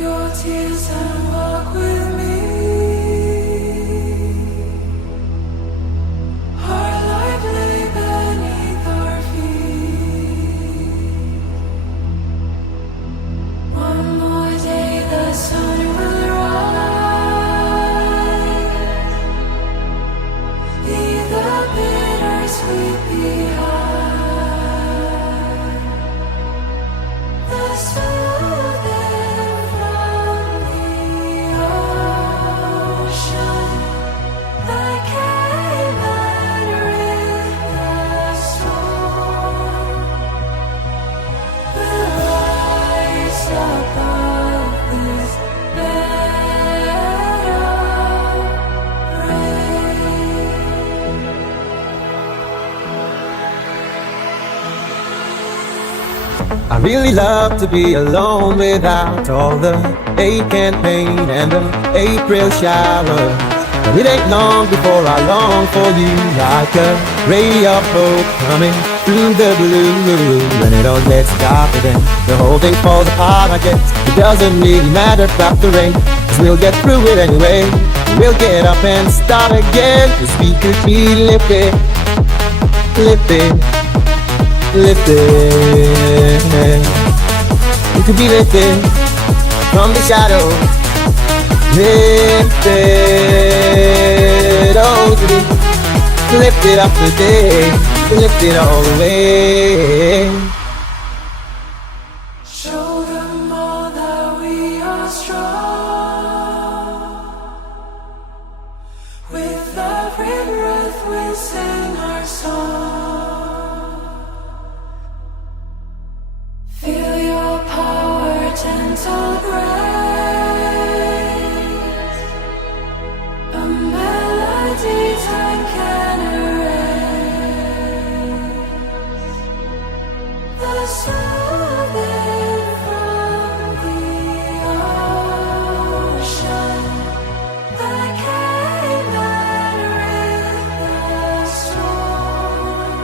your tears and walk with me. Our life lay beneath our feet. One more day the sun will rise. Leave the bittersweet behind. The soothing from the ocean that came and rid the storm will rise above this bed of rain. I really love to be alone without all the ache and pain and the April showers. But it ain't long before I long for you, like a ray of hope coming through the blue. When it all gets darker, then the whole thing falls apart, I guess. It doesn't really matter about the rain, 'cause we'll get through it anyway. We'll get up and start again, 'cause we could be lifted, lifted, lifted. We could be lifted from the shadows, lifted, oh, to be lifted up today, lifted all the way. Show them all that we are strong. With every breath we sing our song. Feel your power, gentle grace. A melody time can erase. The soothing from the ocean that came and rid the storm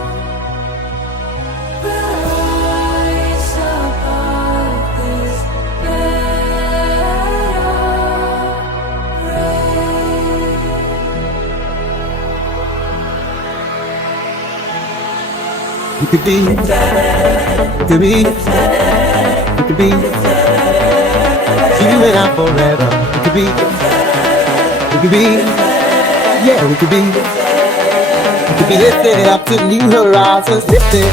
will rise above this bed of rain. We could be, we could be, we could be, you and I forever. We could be, yeah, we could be lifted up to new horizons, lifted.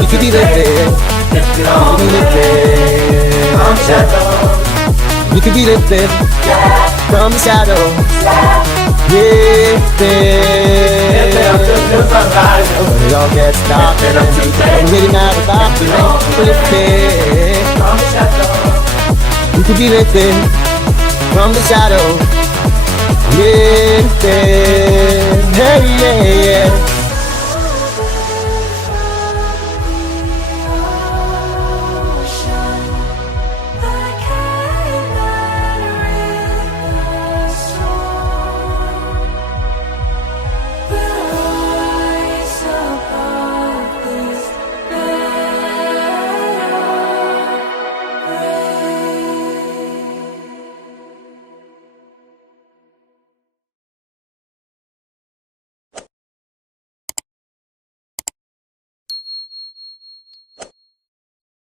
We could be lifted, we could be lifted from shadows. We could be lifted from the shadows, lifted. When it all gets dark, and I'm really mad about the rain. Lifted, we could be lifted from the shadows, lifted. Hey, yeah, yeah.